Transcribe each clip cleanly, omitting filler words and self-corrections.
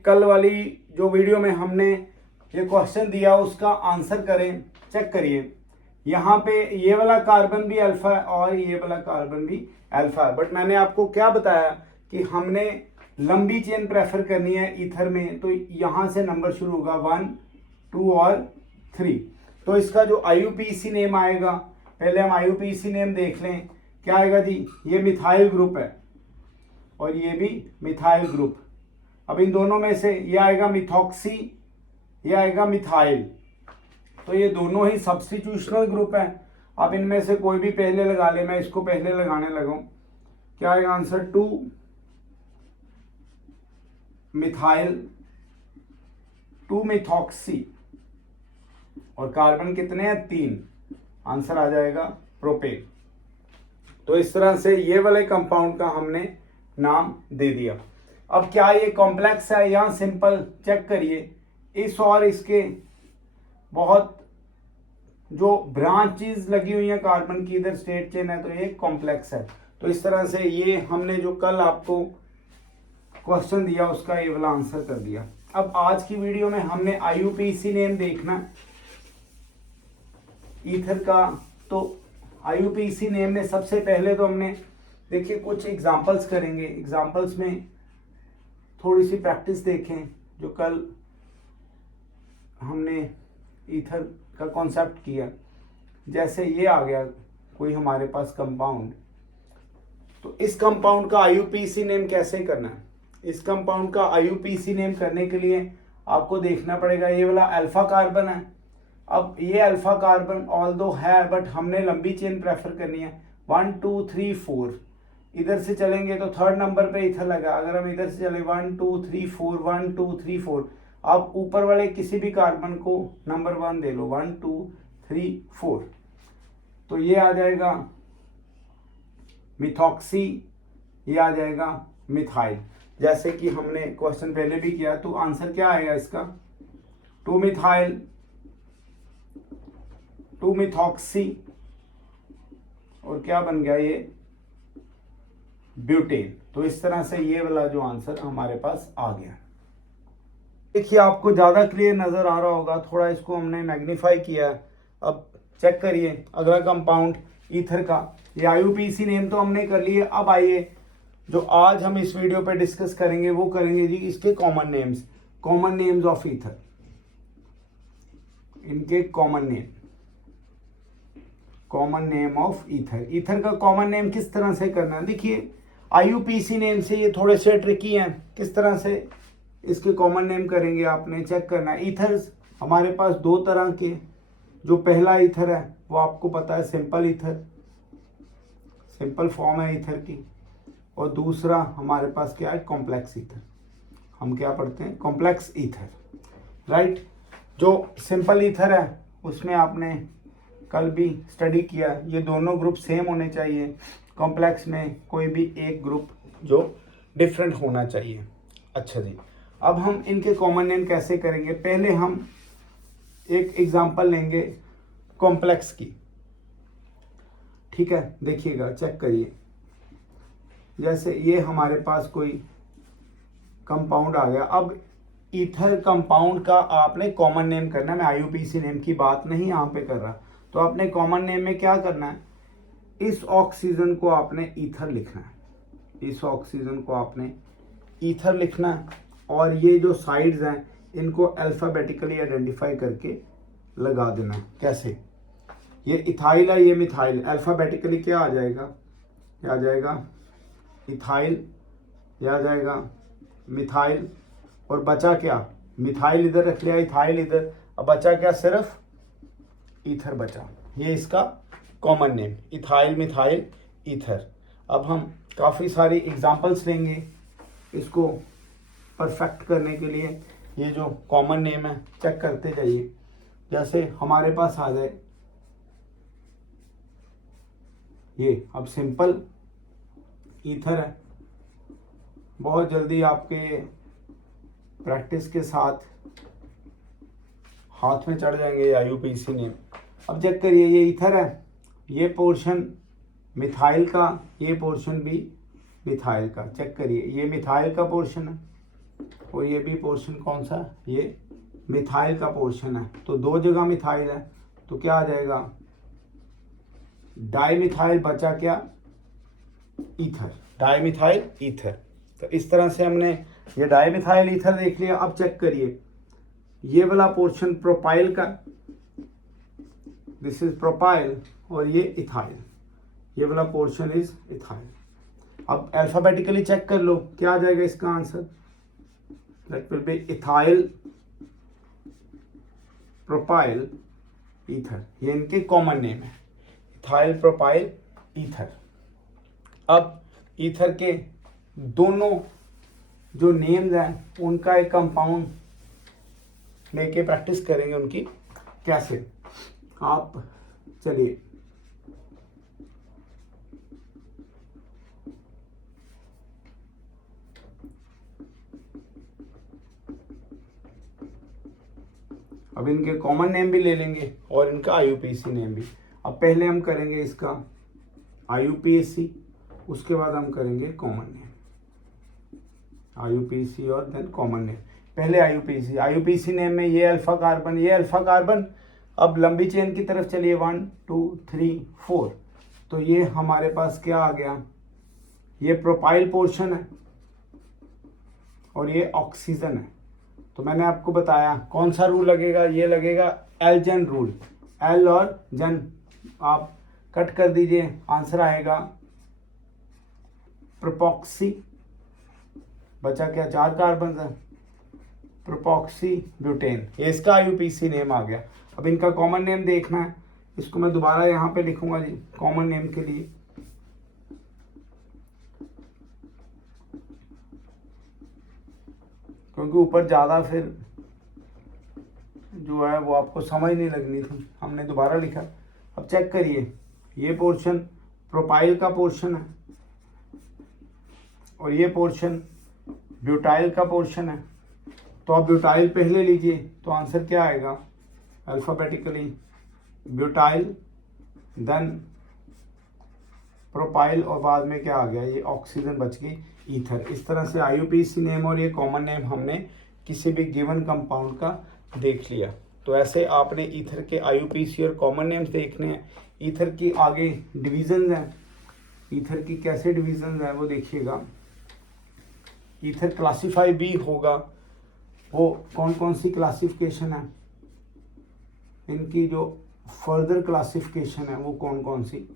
कल वाली जो वीडियो में हमने ये क्वेश्चन दिया उसका आंसर करें, चेक करिए। यहाँ पे ये वाला कार्बन भी अल्फा है और ये वाला कार्बन भी अल्फा है, बट मैंने आपको क्या बताया कि हमने लंबी चेन प्रेफर करनी है ईथर में, तो यहाँ से नंबर शुरू होगा 1, 2 और 3। तो इसका जो IUPAC नेम आएगा, पहले हम IUPAC नेम देख लें, क्या आएगा जी? ये मिथाइल ग्रुप है और ये भी मिथाइल ग्रुप। अब इन दोनों में से ये आएगा मिथॉक्सी, ये आएगा मिथाइल, तो ये दोनों ही सब्स्टिट्यूशनल ग्रुप है। अब इनमें से कोई भी पहले लगा ले, मैं इसको पहले लगाने लगा। क्या आएगा आंसर? 2 मिथाइल, 2 मिथॉक्सी, और कार्बन कितने हैं? 3। आंसर आ जाएगा प्रोपेन। तो इस तरह से ये वाले कंपाउंड का हमने नाम दे दिया। अब क्या ये कॉम्प्लेक्स है या सिंपल? चेक करिए। इस और इसके बहुत जो ब्रांचेस लगी हुई हैं कार्बन की, इधर स्ट्रेट चेन है, तो ये कॉम्प्लेक्स है। तो इस तरह से ये हमने जो कल आपको क्वेश्चन दिया उसका ये वाला आंसर कर दिया। अब आज की वीडियो में हमने IUPAC नेम देखना ईथर का। तो IUPAC नेम में सबसे पहले तो हमने देखिए कुछ एग्जांपल्स करेंगे, एग्जांपल्स में थोड़ी सी प्रैक्टिस देखें जो कल हमने ईथर का कॉन्सेप्ट किया। जैसे ये आ गया कोई हमारे पास कंपाउंड, तो इस कंपाउंड का IUPAC नेम कैसे करना है? इस कंपाउंड का IUPAC नेम करने के लिए आपको देखना पड़ेगा, ये वाला अल्फा कार्बन है। अब ये अल्फा कार्बन ऑल्दो है, बट हमने लंबी चेन प्रेफर करनी है। 1, 2, 3, 4 इधर से चलेंगे तो थर्ड नंबर पे इथर लगा। अगर हम इधर से चले 1, 2, 3, 4, 1, 2, 3, 4, आप ऊपर वाले किसी भी कार्बन को नंबर 1 दे लो, 1, 2, 3, 4, तो ये आ जाएगा मिथॉक्सी, ये आ जाएगा मिथाइल। जैसे कि हमने क्वेश्चन पहले भी किया, तो आंसर क्या आएगा इसका? 2 मिथाइल, 2 मिथॉक्सी, और क्या बन गया ये? ब्यूटेन। तो इस तरह से ये वाला जो आंसर हमारे पास आ गया। देखिए आपको ज्यादा क्लियर नजर आ रहा होगा, थोड़ा इसको हमने मैग्नीफाई किया है। अब चेक करिए अगला कंपाउंड ईथर का। ये IUPAC नेम तो हमने कर लिए। अब आइए जो आज हम इस वीडियो पे डिस्कस करेंगे वो करेंगे जी इसके common names, common names of ether, इनके common name, common name of ether. Ether का कॉमन नेम किस तरह से करना है? देखिए IUPAC नेम से ये थोड़े से ट्रिकी हैं, किस तरह से इसके कॉमन नेम करेंगे आपने चेक करना है। ईथर्स हमारे पास 2 तरह के, जो पहला ईथर है वो आपको पता है सिंपल ईथर, सिंपल फॉर्म है ईथर की, और दूसरा हमारे पास क्या है? Complex ether. हम क्या पढ़ते हैं? Complex ether, right. जो सिंपल ईथर है उसमें आपने कल भी स्टडी किया, ये दोनों ग्रुप सेम होने चाहिए। कॉम्प्लेक्स में कोई भी एक ग्रुप जो डिफरेंट होना चाहिए। अच्छा जी, अब हम इनके कॉमन नेम कैसे करेंगे? पहले हम एक एग्जांपल लेंगे कॉम्प्लेक्स की, ठीक है? देखिएगा, चेक करिए। जैसे ये हमारे पास कोई कंपाउंड आ गया। अब ईथर कंपाउंड का आपने कॉमन नेम करना है। मैं IUPAC नेम की बात नहीं यहाँ पे कर रहा। तो आपने कॉमन नेम में क्या करना है? इस ऑक्सीजन को आपने ईथर लिखना है, इस ऑक्सीजन को आपने ईथर लिखना है, और ये जो साइड्स हैं इनको अल्फाबेटिकली आइडेंटिफाई करके लगा देना है। कैसे? ये इथाइल है, ये मिथाइल, अल्फाबेटिकली क्या आ जाएगा? ये आ जाएगा इथाइल, ये आ जाएगा मिथाइल, और बचा क्या? मिथाइल इधर रख लिया, इथाइल इधर, अब बचा क्या? सिर्फ ईथर बचा। ये इसका common name, ethyl, methyl, ether. अब हम काफ़ी सारी एग्जांपल्स लेंगे इसको परफेक्ट करने के लिए। ये जो कॉमन नेम है चेक करते जाइए। जैसे हमारे पास आ जाए ये, अब सिंपल ईथर है, बहुत जल्दी आपके प्रैक्टिस के साथ हाथ में चढ़ जाएंगे IUPAC नेम। अब चेक करिए, ये ईथर है, ये पोर्शन मिथाइल का, ये पोर्शन भी मिथाइल का। चेक करिए, ये मिथाइल का पोर्शन है, और ये भी पोर्शन कौन सा, ये मिथाइल का पोर्शन है। तो 2 जगह मिथाइल है, तो क्या आ जाएगा, डाइमिथाइल बचा क्या, ईथर, डाइमिथाइल ईथर। तो इस तरह से हमने ये डाइमिथाइल ईथर देख लिया। अब चेक करिए, ये वाला पोर्शन प्रोपाइल का, दिस इज प्रोपाइल, और ये इथाइल, ये वाला पोर्शन इज इथाइल। अब अल्फाबेटिकली चेक कर लो, क्या आ जाएगा इसका answer, that will be ethyl propyl ether. ये इनके कॉमन नेम है, इथाइल प्रोपाइल ईथर। अब ईथर के दोनों जो नेम्स हैं उनका एक कंपाउंड लेके प्रैक्टिस करेंगे उनकी कैसे। आप चलिए, अब इनके कॉमन नेम भी ले लेंगे और इनका आईयूपीएसी नेम भी। अब पहले हम करेंगे इसका आईयूपीएसी, उसके बाद हम करेंगे कॉमन नेम, आईयूपीएसी और देन कॉमन नेम। पहले आईयूपीएसी, आईयूपीएसी नेम में ये अल्फा कार्बन, ये अल्फा कार्बन। अब लंबी चेन की तरफ चलिए, 1 2 3 4, तो ये हमारे पास क्या आ गया, ये प्रोपाइल पोर्शन है और ये ऑक्सीजन है। तो मैंने आपको बताया कौन सा रूल लगेगा, ये लगेगा एल जन रूल, एल और जन आप कट कर दीजिए, आंसर आएगा प्रोपॉक्सी, बचा क्या, 4 कार्बन है, प्रोपॉक्सी ब्यूटेन, ये इसका आईयूपीएसी नेम आ गया। अब इनका कॉमन नेम देखना है, इसको मैं दोबारा यहाँ पे लिखूंगा जी कॉमन नेम के लिए। क्योंकि ऊपर ज़्यादा फिर जो है वो आपको समझ नहीं लगनी थी, हमने दोबारा लिखा। अब चेक करिए, ये पोर्शन प्रोपाइल का पोर्शन है और ये पोर्शन ब्यूटाइल का पोर्शन है। तो आप ब्यूटाइल पहले लीजिए, तो आंसर क्या आएगा, अल्फाबेटिकली ब्यूटाइल देन प्रोपाइल और बाद में क्या आ गया, ये ऑक्सीजन बच गई ईथर। इस तरह से आईयूपीएसी नेम और ये कॉमन नेम हमने किसी भी गिवन कंपाउंड का देख लिया। तो ऐसे आपने ईथर के आईयूपीएसी और कॉमन नेम्स देखने हैं। ईथर की आगे डिविजन्स हैं, ईथर की कैसे डिविजन्स हैं वो देखिएगा। ईथर क्लासीफाई भी होगा, वो कौन कौन सी क्लासिफिकेशन है, इनकी जो फर्दर क्लासिफिकेशन है वो कौन कौन सी,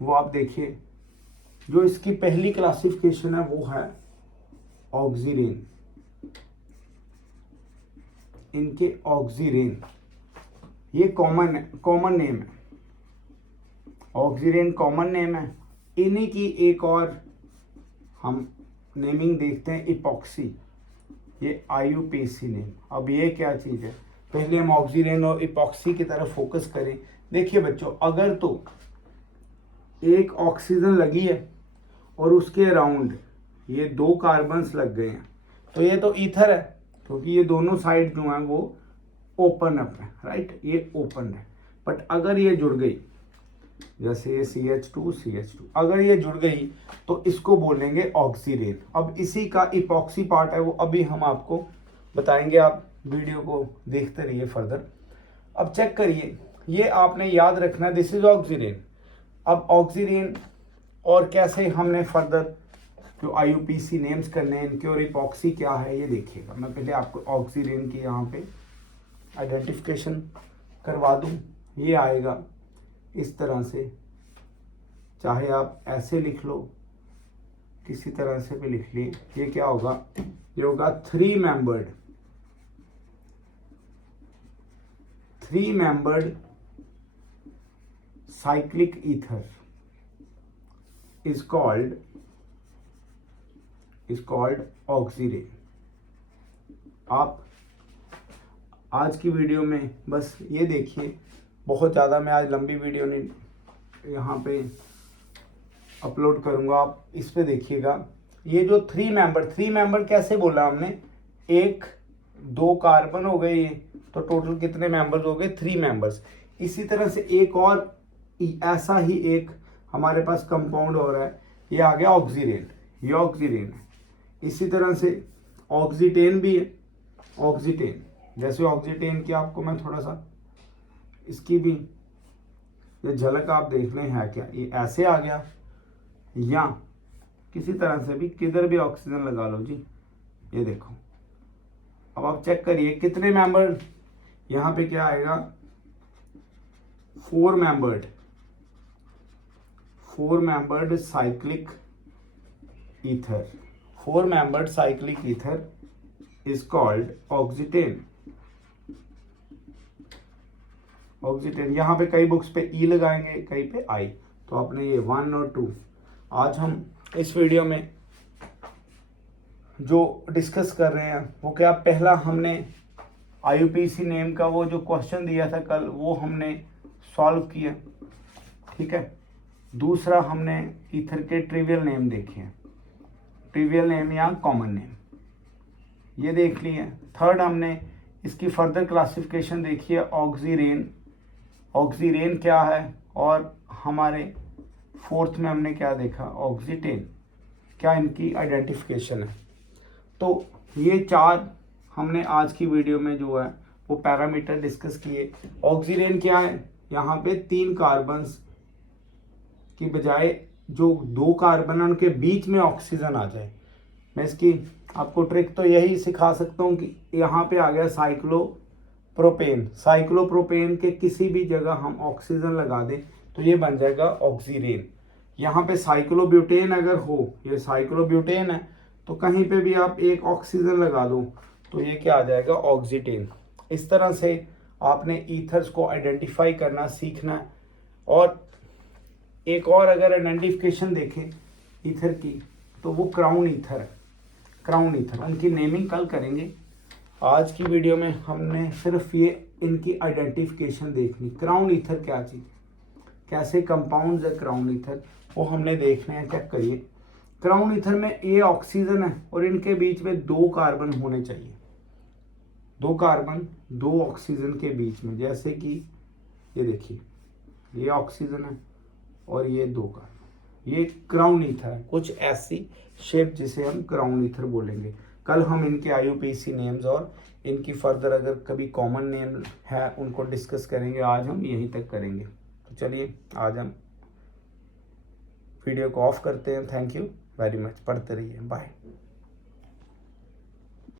वो आप देखिए। जो इसकी पहली क्लासिफिकेशन है वो है ऑक्सीरेन, इनके ऑक्सीरेन, ये कॉमन नेम है, ऑक्सीरेन कॉमन नेम है। इन्हीं की एक और हम नेमिंग देखते हैं इपॉक्सी, ये आईयूपीएसी नेम। अब ये क्या चीज़ है, पहले हम ऑक्सीरेन और इपॉक्सी की तरफ फोकस करें। देखिए बच्चों, अगर तो एक ऑक्सीजन लगी है और उसके अराउंड ये 2 कार्बन्स लग गए हैं, तो ये तो ईथर है, क्योंकि ये दोनों साइड जो हैं वो ओपन अप है, राइट, ये ओपन है। बट अगर ये जुड़ गई, जैसे ये CH2 अगर ये जुड़ गई तो इसको बोलेंगे ऑक्सीरेन। अब इसी का इपॉक्सी पार्ट है, वो अभी हम आपको बताएंगे, आप वीडियो को देखते रहिए फर्दर। अब चेक करिए, ये आपने याद रखना, दिस इज ऑक्सीरेन। अब ऑक्सीरेन और कैसे हमने फर्दर जो आईयूपीएसी नेम्स करने हैं इनके और इपॉक्सी क्या है ये देखिएगा। मैं पहले आपको ऑक्सीरेन की यहाँ पे आइडेंटिफिकेशन करवा दूँ। ये आएगा इस तरह से, चाहे आप ऐसे लिख लो, किसी तरह से भी लिख लिए। ये क्या होगा, ये होगा 3 membered cyclic ether is called oxirane. आप आज की वीडियो में बस ये देखिए, बहुत ज़्यादा मैं आज लंबी वीडियो नहीं यहाँ पे अपलोड करूँगा, आप इस पे देखिएगा। ये जो 3 मेंबर कैसे बोला हमने, 1 2 कार्बन हो गए ये, तो टोटल कितने मेंबर्स हो गए, 3 मेंबर्स। इसी तरह से एक और ऐसा ही एक हमारे पास कंपाउंड हो रहा है, ये आ गया ऑक्सीरेन, ये ऑक्सीरेन है। इसी तरह से ऑक्सीटेन भी है, ऑक्सीटेन, जैसे ऑक्सीटेन की आपको मैं थोड़ा सा इसकी भी ये झलक आप देख लें है क्या, ये ऐसे आ गया या किसी तरह से भी किधर भी ऑक्सीजन लगा लो जी, ये देखो। अब आप चेक करिए कितने मेंबर, यहाँ पे क्या आएगा 4 membered cyclic ether, 4 membered cyclic ether is called oxetane. Oxetane, यहाँ पे कई बुक्स पे ई लगाएंगे, कई पे आई, तो आपने ये 1 और 2। आज हम इस वीडियो में जो डिस्कस कर रहे हैं वो क्या, पहला हमने IUPAC नेम का वो जो क्वेश्चन दिया था कल, वो हमने सॉल्व किया, ठीक है। दूसरा हमने ईथर के ट्रिवियल नेम देखे हैं, ट्रिवियल नेम या कॉमन नेम, ये देख लिए। थर्ड हमने इसकी फर्दर क्लासिफिकेशन देखी है, ऑक्सीरेन, ऑक्सीरेन क्या है, और हमारे फोर्थ में हमने क्या देखा, ऑक्सीटेन, क्या इनकी आइडेंटिफिकेशन है। तो ये 4 हमने आज की वीडियो में जो है वो पैरामीटर डिस्कस किए। ऑक्सीरेन क्या है, यहाँ पे 3 कार्बन्स की बजाय जो 2 कार्बन है उनके बीच में ऑक्सीजन आ जाए। मैं इसकी आपको ट्रिक तो यही सिखा सकता हूँ कि यहाँ पे आ गया साइक्लोप्रोपेन, साइक्लोप्रोपेन के किसी भी जगह हम ऑक्सीजन लगा दें तो ये बन जाएगा ऑक्सीरेन। यहाँ पे साइक्लोब्यूटेन अगर हो, ये साइक्लोब्यूटेन है, तो कहीं पे भी आप एक ऑक्सीजन लगा दो तो ये क्या आ जाएगा, ऑक्सीटेन। इस तरह से आपने ईथर्स को आइडेंटिफाई करना सीखना है। और एक और अगर आइडेंटिफिकेशन देखें ईथर की तो वो क्राउन ईथर है, क्राउन ईथर, उनकी नेमिंग कल करेंगे। आज की वीडियो में हमने सिर्फ ये इनकी आइडेंटिफिकेशन देखनी, क्राउन ईथर क्या चीज़, कैसे कंपाउंड्स है क्राउन ईथर, वो हमने देखने हैं। चेक करिए, क्राउन ईथर में ये ऑक्सीजन है और इनके बीच में 2 कार्बन होने चाहिए, 2 कार्बन 2 ऑक्सीजन के बीच में, जैसे कि ये देखिए ये ऑक्सीजन है और ये 2 कार्बन, ये क्राउन ईथर है, कुछ ऐसी शेप जिसे हम क्राउन ईथर बोलेंगे। कल हम इनके IUPAC नेम्स और इनकी फर्दर अगर कभी कॉमन नेम है उनको डिस्कस करेंगे। आज हम यहीं तक करेंगे। तो चलिए आज हम वीडियो को ऑफ करते हैं। थैंक यू वेरी मच, पढ़ते रहिए, बाय।